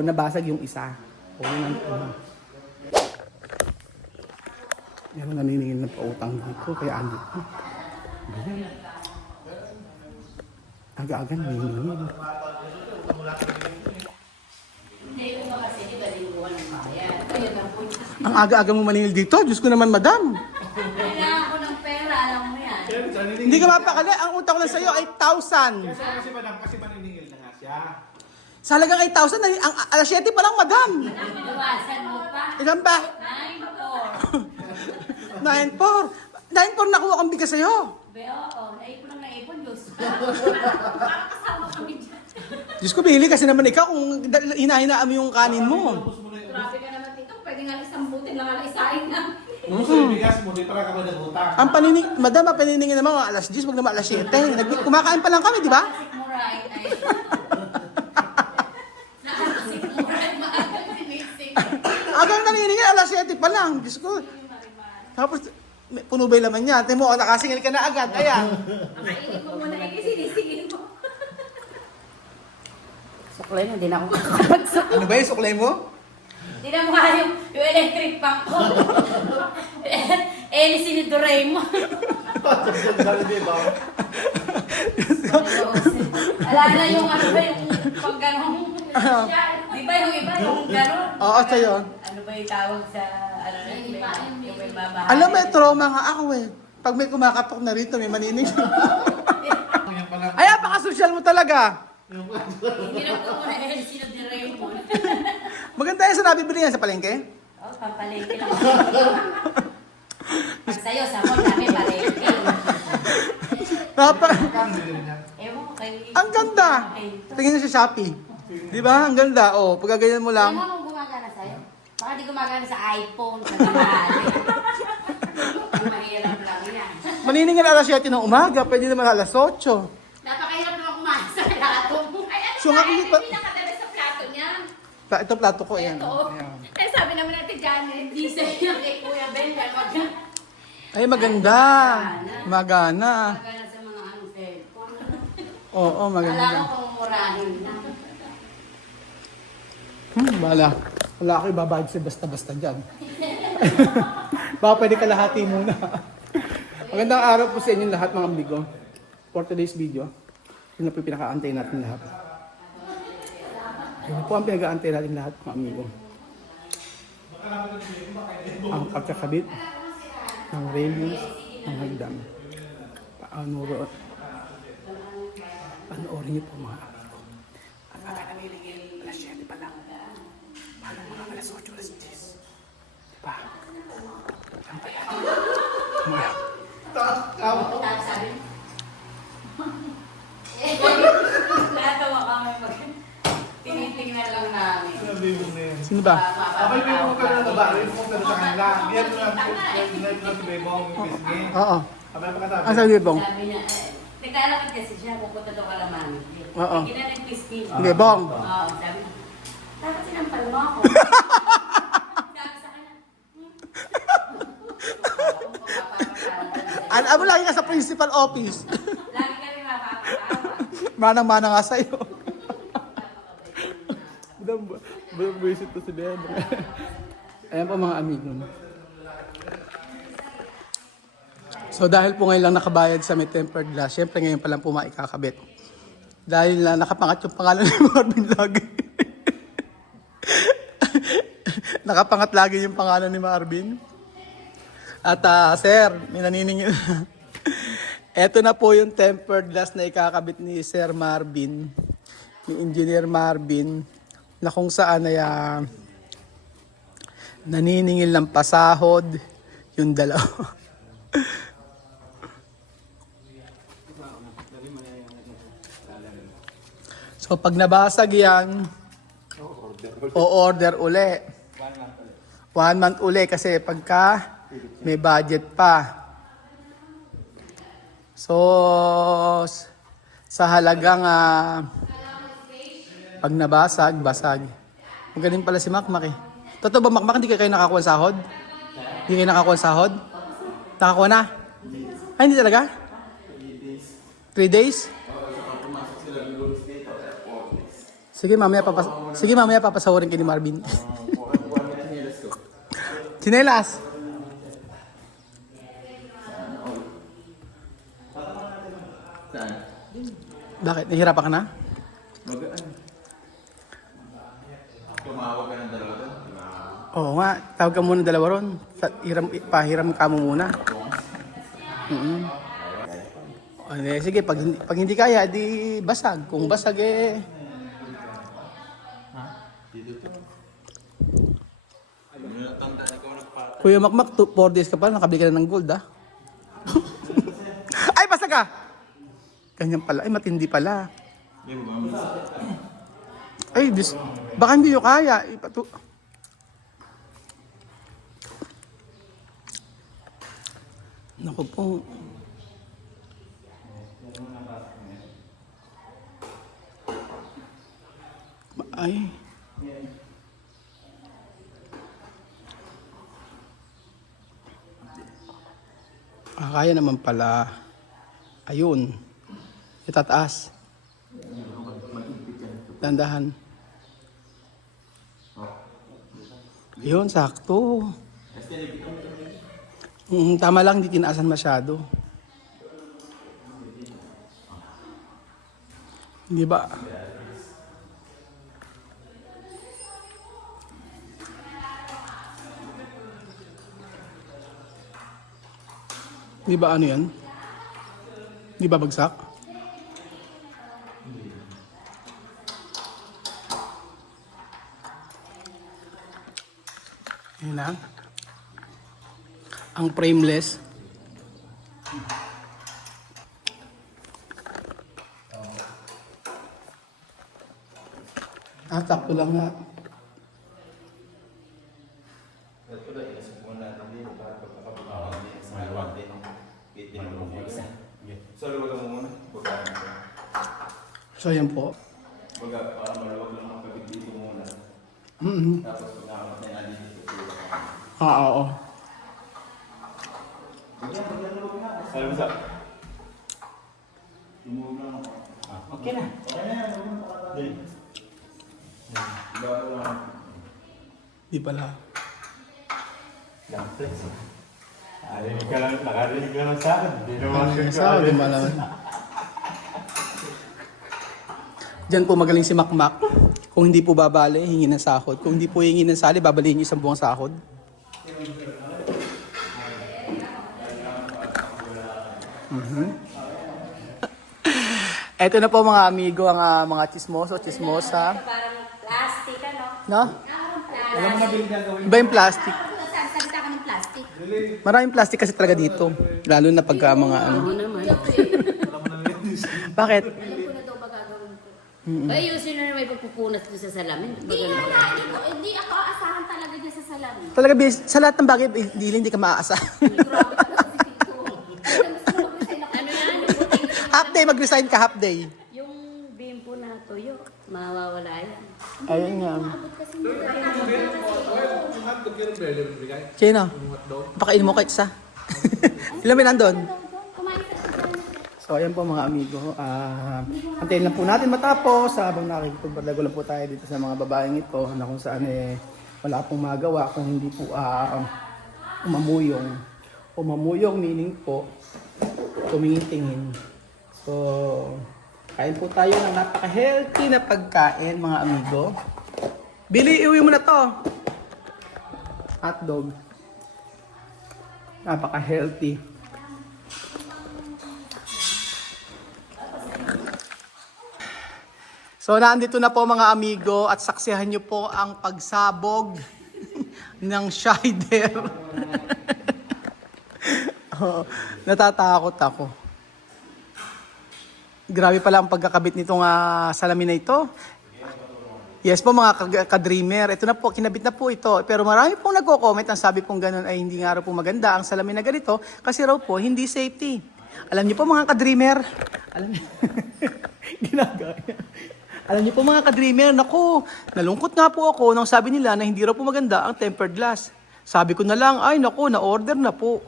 Nabasag yung isa. O yun ang yan ang naniningil ng pautang dito. Kaya andito. Ayan. Aga-aga naniningil. Ang aga-aga mo maningil dito? Diyos ko naman, madam. Kailangan ko ng pera, alam mo yan. Hindi ka mapakali. Ang utang ko lang sa'yo, 8,000. Kasi madam, kasi maniningil na nga siya. Sa halagang 8,000, ang alas 7 pa lang, madam. Iwasan mo pa. Ilan ba? 9-4. 9,400. 9,400 nakuha kong bigas sa'yo. Oo, naipon lang naipon, Diyos. Parang kasama kami dyan. Diyos ko, bili kasi naman ikaw kung hinahinaan mo yung kanin mo. Grabe ka naman dito. Pwede nga isang butin lang alasahin na. Gusto yung bigas mo, di para ka ba nag-utang? Ang panining, madam, ang paniningin naman mga alas 10, wag naman alas 7. Kumakain pa lang kami, di ba? Nakasik mo right ay. Nakasik mo right. Maagang sinisig. Agang naniningin, alas 7 pa lang. Diyos ko. Tapos, puno ba yung laman niya? Ate mo, nakasingil ka na agad. Ayan. Nakainip mo muna eh, sinisigil mo. Suklay mo, hindi na ako makakapagsuk. Ano ba yung suklay mo? Hindi na mukha yung electric pump ko. Eh, siniduray mo. Wala na yung ano ba yung pag gano'ng... Di ba yung iba yung gano'n? Oo, sa'yo. Ano ba yung tawag sa... Ano na yung may babahay? Alam mo, may trauma nga ako eh. Pag may kumakatok na rito, may maninig. Yan pala. Ay, apaka-social mo talaga. Hindi na ko muna eh, siniduray mo. Maganda yan sa nabibili yan sa palengke. Oh, pampalengke lang. Pag sa'yo, sa mo, dami palengke. Ewan ko kayo. Ang ganda. Tingin na sa Shopee. Di ba? Ang ganda. Oh, pagkaganyan mo lang. Ewan kung gumagana sa'yo. Baka di gumagana sa iPhone, sa kamahali. Mahirap lang yan. Maniningin alas 7 ng umaga, pwede naman alas 8. Napakahirap naman kumain sa plato mo. Ay, ano So, ba? nga, Hindi nakadala sa plato niya. Ito plato ko, ayan. Ito. Ayan. Eh, sabi naman natin Janet, di sa'yo kay Kuya Ben. Kaya Ay, maganda. Magana. magana sa mga ano, cellphone. Oo, Wala maganda. kang pangmurahin na. Wala. Wala ako ibabahid sa basta-basta dyan. Baka pwede kalahati muna. Magandang araw po sa inyong lahat mga amigo. For today's video, yun na po yung pinaka-antay natin lahat. Yun po ang pinag-aantay natin lahat mga amigo. Ang pagkakabit ng railings ng hagdan. Panoorin niyo po mga amigo. Ang aga namimigil, alas 7 pa lang. Paano mga alas 8, alas 10? Diba? Ang kaya. Mga. Tapos sabi, natawa kami pag tinitingnan lang namin. Sinabi mo na yan. Sino ba? Abay, may mga ka na ba? May mga ka na sa kanila. Yan na si Bebong, yung pisngi. Oo. Abay, pagkatabi. Ang sabi bong? Sabi niya, naglalakad kasi siya, pupunta daw kalaman. Oo. Hindi na nag-piskin. Hindi, bong. Oo, sabi niya, dapat sinampal mo ako. Sabi sa kanya, Ano lagi ka sa principal office? lagi kami mapapatawa. Manang-mana nga sa'yo. Budang buwisit to si Leandro. Ayan po mga amigo. So dahil po ngayon lang nakabayad sa may tempered glass, syempre ngayon pa lang po maikakabit. Dahil na nakapangat yung pangalan ni Marvin lagi. Nakapangat lagi yung pangalan ni Marvin. At sir, may naniningil. Ito na po yung tempered glass na ikakabit ni Sir Marvin, ni Engineer Marvin, na kung saan ay naniningil ng pasahod yung dalawa. So pag nabasag yan, o-order uli. 1 month uli kasi pagka may budget pa. So, sa halagang pag nabasag, basag. Magaling pala si Makmak eh. Totoo ba Makmak, hindi kayo nakakuha ng sahod? Hindi kayo nakakuha ng sahod? Nakakuha na? Ay, hindi talaga? 3 days? Sige, mamaya papasawarin kay ni Marvin. Chinelas. Saan? Bakit? Nahihirapan ka na? Magaan. Tumawag ka ng dalawa doon? Oo nga. Tawag ka muna dalawa ron. Pahiram ka mo muna. Sige, pag hindi kaya, di basag. Kung basag eh... Kuya Makmak, 4 days ka pa, nakabili ka na ng gold, ah. Ay, basag ka! Ganyan pala. Ay, matindi pala. Ay, baka hindi nyo kaya. Naku po. Ay. Kaya naman pala. Ayun. Itataas. Dandahan. Yun, sakto. Tama lang, hindi tinaasan masyado. Di ba? Di ba ano yan? Di ba bagsak? Yan na. Ang frameless. Sakto lang nga. So yan po. Oo. Okay na. Di pala. Nakarinig ka lang sa akin. Hindi naman Di ba naman? Diyan po magaling si Makmak. Kung hindi po babali, hingi ng sahod. Kung hindi po hingi ng sali, babalihin niyo isang buwang sahod. Ito na po mga amigo, ang mga chismoso, chismosa. Parang plastic, ano? No? Alam mo na gawin. Iba yung plastic. Salita ka ng plastic. Maraming plastic kasi talaga dito. Lalo na pagka mga ano. Bakit? Alam ko na daw ba gagawin ko. Ay, ayusin na may pagpupunas doon sa salamin. Hindi ako aasahan talaga dyan sa salamin. Talaga, sa lahat ng bagay, hindi ka maaasa. Grabe talaga si Tito. Ano yan? Half day, mag-resign ka half day. Yung bimpo na tuyo, mawawala yan. Ayun nga. Abot kasi Sino? Pakain mo kahit isa. Ilan ba nandun? kumain ka sa So, ayan po mga amigo. Antayin lang po natin matapos habang nakikipagbardago lang po tayo dito sa mga babaeng ito na kung saan wala pong magawa kung hindi po umamuyong. Umamuyong meaning po tumingin-tingin. So, kain po tayo ng napaka-healthy na pagkain mga amigo. Billy, iuwi mo na to. Hotdog. Napaka-healthy. So, nandito na po mga amigo at saksihan nyo po ang pagsabog ng Shider. Oh, natatakot ako. Grabe pala ang pagkakabit nitong salamin na ito. Yes po mga ka-dreamer, ito na po, kinabit na po ito. Pero marami pong nagko-comment, ang sabi pong ganun ay hindi nga raw po maganda ang salamin na ganito kasi raw po hindi safety. Alam niyo po mga ka-dreamer, alam niyo, ginagaya. Alam niyo po mga ka-dreamer, naku, nalungkot nga po ako nang sabi nila na hindi raw po maganda ang tempered glass. Sabi ko na lang, ay naku, na-order na po.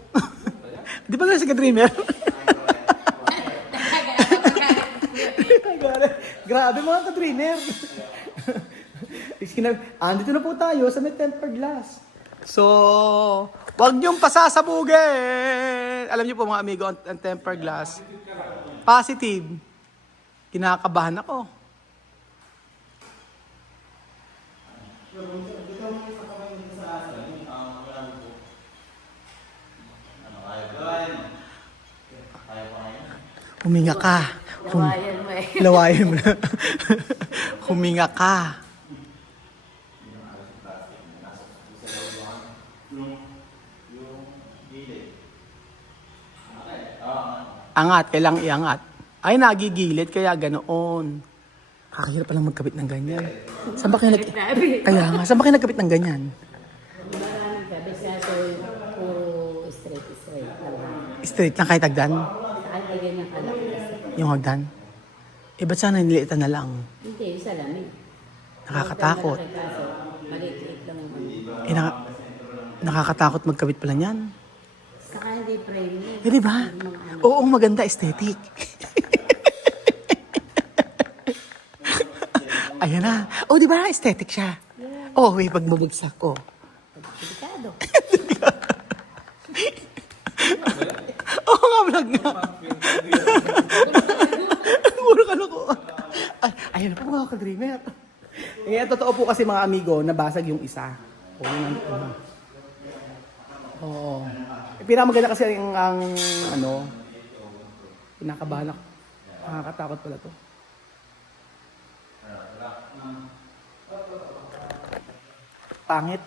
Di ba kasi ka-dreamer? Grabe mga ka-dreamer. Andito na po tayo sa may tempered glass. So, wag niyong pasasabugin. Alam niyo po mga amigo, ang tempered glass, positive. Kinakabahan ako. Huminga ka. Lawayan mo eh. Lawayan mo na. Huminga ka. Angat, kailangang iangat. Ay, nagigilid, kaya ganoon. Kakahirap palang magkabit ng ganyan. Saan ba kayo Kaya nga, saan ba kayo nagkabit ng ganyan? Maraming gabi siya, so puro straight lang. Straight lang kahit hagdan? Saan ay ganyan kalaki kasi? Yung hagdan? Eh, ba't sana niliitan na lang? Hindi, yung salamin. Nakakatakot. Malaki kaso, maliit lang yung Eh, nakakatakot magkabit pala niyan. Saka hindi frame niya. Eh, di ba? Oo, maganda, aesthetic. Ayan na. Oh, di ba? Aesthetic siya. Oh, may pagbabagsak. Oh. Delikado. Oo nga, vlog nga. Puro ka na ko. Ayun na po mga ka-dreamer. Eh, totoo po kasi mga amigo, nabasag yung isa. O, yun ang... Oo. Eh, pinakamaganda kasi ang ano, pinakabahan ako. Nakakatakot pala to. Pangit.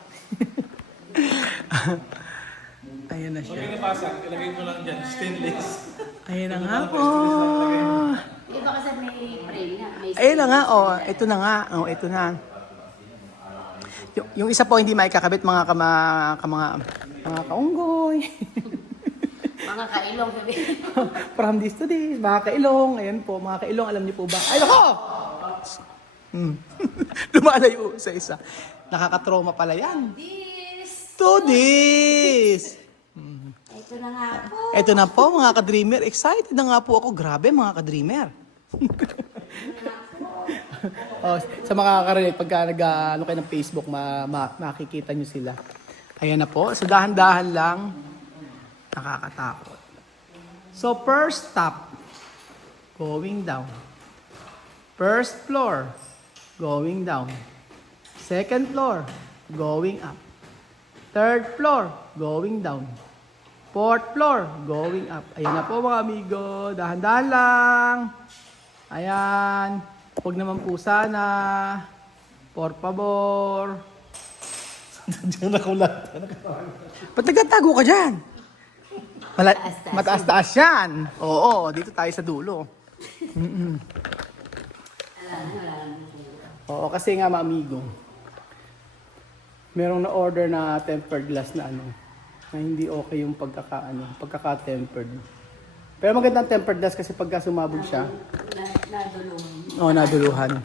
Ayan na siya. Pag pinapasok, ilagay mo lang dyan, stainless. Ayan na nga po. Di ba kasi may frame nga? May Ayun na nga, oh. Ito na nga. Oh, ito na. Yung isa po hindi maikakabit mga mga kaunggoy. mga kailong sabi. From this to this, mga kailong. Ayan po, mga kailong, alam niyo po ba? Ay, nako! Lumalayo sa isa. Nakakatroma pala yan. This! To this! Ito na nga po. Ito na po mga ka-dreamer. Excited na nga po ako. Grabe mga ka-dreamer. Oh, sa mga kakarinig, pagka ano kayo ng Facebook, makikita nyo sila. Ayan na po. So dahan-dahan lang. Nakakatakot. So first stop, going down. First floor, going down. Second floor, going up. Third floor, going down. Fourth floor, going up. Ayan na po mga amigo. Dahan-dahan lang. Ayan. Huwag naman po sana. Por favor. Diyan ako lang. Ba't nagtatago ka dyan? Mataas-taas yan. Oo, dito tayo sa dulo. Oo, kasi nga mga amigo. Merong na-order na tempered glass na ano, na hindi okay yung pagkaka-tempered. Pero magandang tempered glass kasi pagka sumabog siya. Nadulungan. Oo, naduluhan.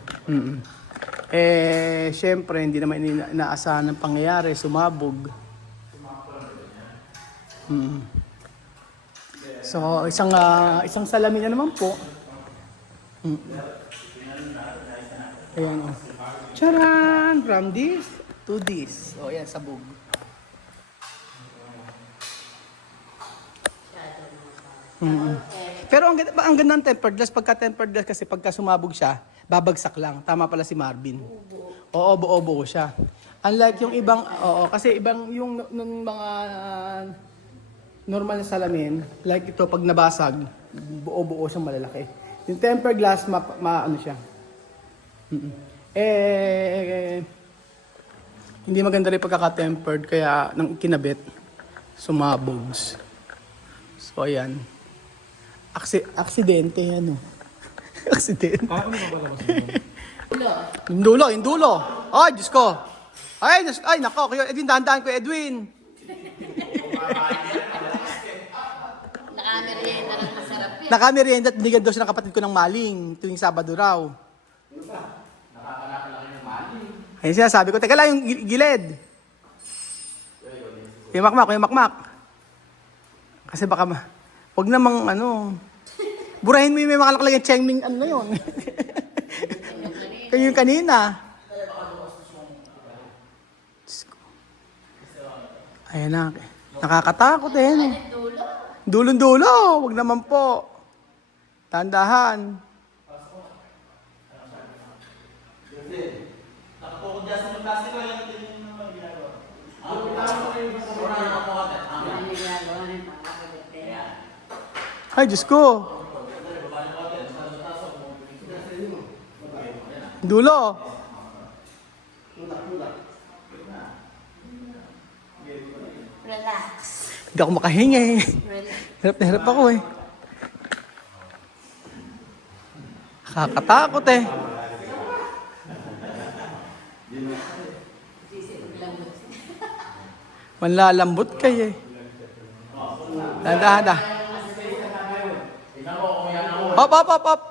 Eh, syempre, hindi naman inaasahan ng pangyayari, sumabog. So, isang salamin na naman po. Ayan o. Charan! From this to this. O, yan, sabog. Pero ang ganda ng tempered glass, pagka tempered glass kasi pagka sumabog siya, babagsak lang. Tama pala si Marvin. Oo, buo-buo siya. Unlike yung ibang, kasi ibang yung nung mga normal na salamin, like ito pag nabasag, buo-buo siyang malalaki. Yung tempered glass, ano siya. Hindi maganda rin pagkaka-tempered, kaya nang kinabit, sumabog. So, ayan. Aksidente yan, Aksidente. Yung dulo. Ay, Diyos ko. Ay, nako. Edwin, dahan-dahan ko, Edwin. Nakamerienda lang masarap yan. Nakamerienda at binigyan daw siya ng kapatid ko ng maling tuwing Sabado raw. Ayun siya, sabi ko, teka lang yung gilid. Yung makmak. Kasi baka huwag namang burahin mo yung may makalaklag yung chengming yun. Kayo yung kanina. Ayan na. Nakakatakot eh. No? Dulo. Dulong-dulo. Wag naman po. Tandahan. Ay, Diyos ko. Dulo. Relax. Hindi ako makahinga eh. Relax. Hirap na hirap ako eh. Nakakatakot eh. Manlalambot kayo eh. Dahan-dahan. Hop, hop, hop, hop.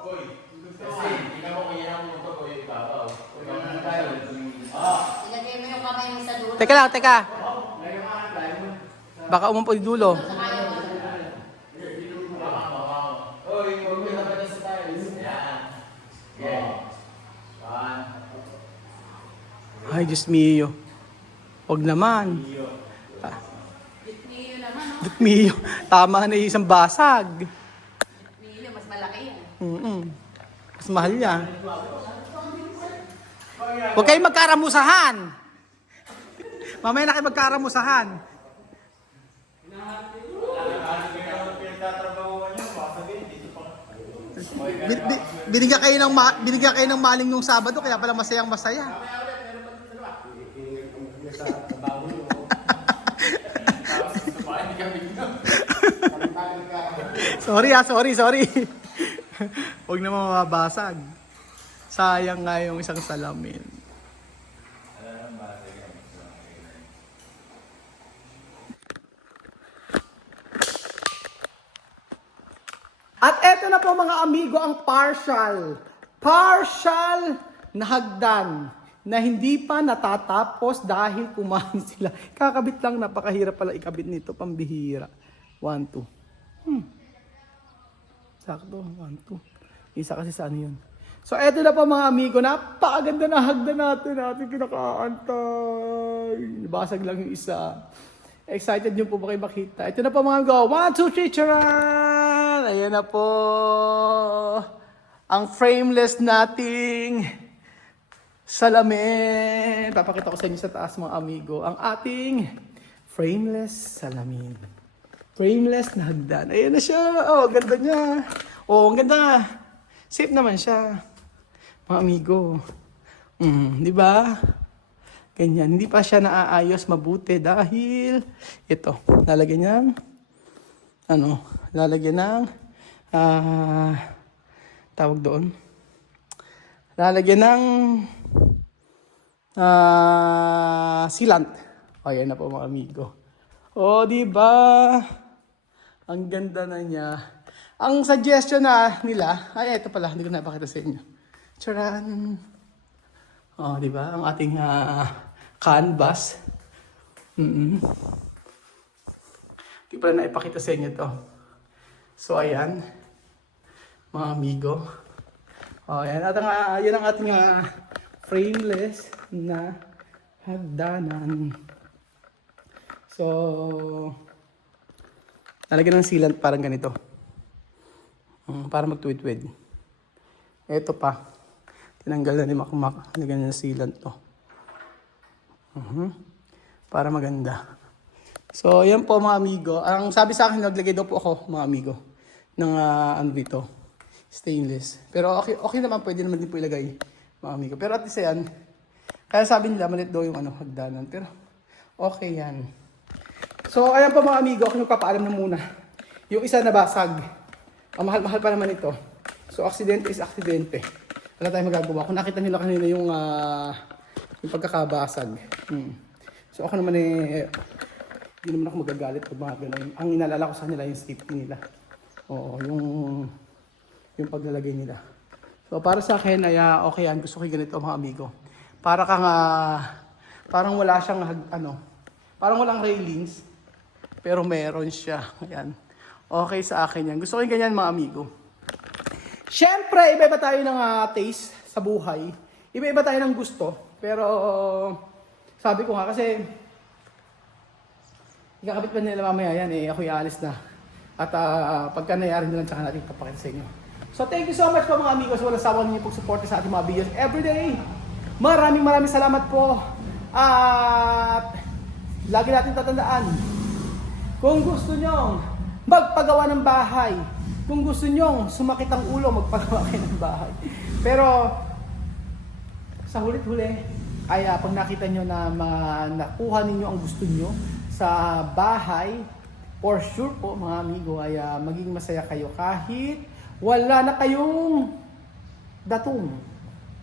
Ilagay mo yung kamay mo sa dulo. Teka lang, teka. Baka umampo yung dulo. Ay, Diyos mio. Huwag naman. Niyo naman, no? Diyos mio. Tama na yung isang basag. Niyo, mas malaki yan. Mas mahal yan. Huwag kayong magkaramusahan. Mamaya na kayo magkaramusahan. Binigyan kayo ng maling nung Sabado, kaya pala masayang masaya. Sorry. Huwag na mababasag. Sayang nga yung isang salamin. At eto na po mga amigo ang partial na hagdan na hindi pa natatapos dahil kumain sila. Kakabit lang, napakahirap pala ikabit nito, pambihira. 1, 2. Sakto, 1, 2. Isa kasi sa ano yun. So eto na po mga amigo, napakaganda na hagdan natin kinakaantay. Basag lang yung isa. Excited nyo po ba kayo makita? Ito na po mga amigo. 1, 2, 3, charan! Ayan na po. Ang frameless nating salamin. Papakita ko sa inyo sa taas mga amigo. Ang ating frameless salamin. Frameless na hagdan. Ayan na siya. Oh, ganda niya. Oh, ang ganda. Safe naman siya. Mga amigo. Di ba? Ganyan. Hindi pa siya naaayos mabuti dahil ito. Lalagyan ng tawag doon. Lalagyan ng sealant. O, yan na po mga amigo. O, di ba? Ang ganda na niya. Ang suggestion na nila, ay, ito pala, hindi ko napakita sa inyo. Charan! O, di ba? Ang ating canvas. Hindi pala naipakita sa inyo to. So, ayan. Mga amigo. O, ayan. At yan ang ating frameless na hagdanan. So, nalagyan ng sealant parang ganito. Para magtuwid-wid. Ito pa. Tinanggal na ni Makmak. Nalagyan ng sealant to. Para maganda. So, yan po mga amigo. Ang sabi sa akin, naglagay daw po ako, mga amigo, ng ano dito, stainless. Pero okay naman, pwede naman din po ilagay, mga amigo. Pero at least yan, kaya sabi nila, malit daw yung hagdanan. Pero, okay yan. So, ayan po mga amigo, ako nagpapaalam na muna. Yung isa nabasag. Ang mahal-mahal pa naman ito. So, aksidente is aksidente. Wala tayong magagawa. Kung nakita nila kanina yung pagkakabasag. So, ako naman hindi naman ako magagalit pag mga ganun. Ang inalala ko sa nila yung safety nila. Oo, yung paglalagay nila. So, para sa akin, ay okay yan. Gusto ko yung ganito mga amigo. Para kang, parang wala siyang, parang walang railings. Pero meron siya. Ayan. Okay sa akin yan. Gusto ko yung ganyan mga amigo. Siyempre, iba-iba tayo ng taste sa buhay. Iba-iba tayo ng gusto. Pero, sabi ko nga kasi, Ikakabit pa nila mamaya yan eh. Ako'y aalis na. At pagka nangyari na lang, tsaka natin papakita sa inyo. So thank you so much po mga amigos. Walang sawa ninyo pag-support sa ating mga videos everyday. Maraming salamat po. At lagi natin tatandaan, kung gusto nyong magpagawa ng bahay, kung gusto nyong sumakit ang ulo, magpagawa kayo ng bahay. Pero sa hulit-huli, ay pag nakita nyo na nakuha ninyo ang gusto nyo sa bahay, for sure po mga amigo ay maging masaya kayo kahit wala na kayong datong.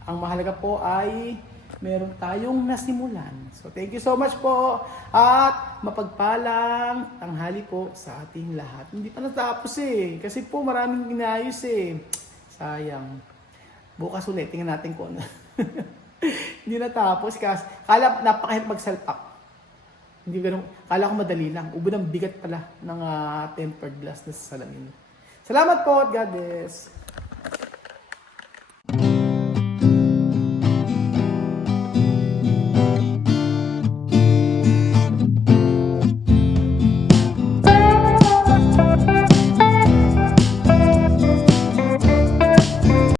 Ang mahalaga po ay meron tayong nasimulan. So thank you so much po at mapagpalang tanghali po sa ating lahat. Hindi pa natapos eh kasi po maraming inayos eh. Sayang. Bukas ulit tingnan natin kung ano. Hindi natapos kasi kala napakahirap magsalpak. Hindi ganun. Kala ko madali lang. Ubo ng bigat pala ng tempered glass na sa salamin. Salamat po at God bless.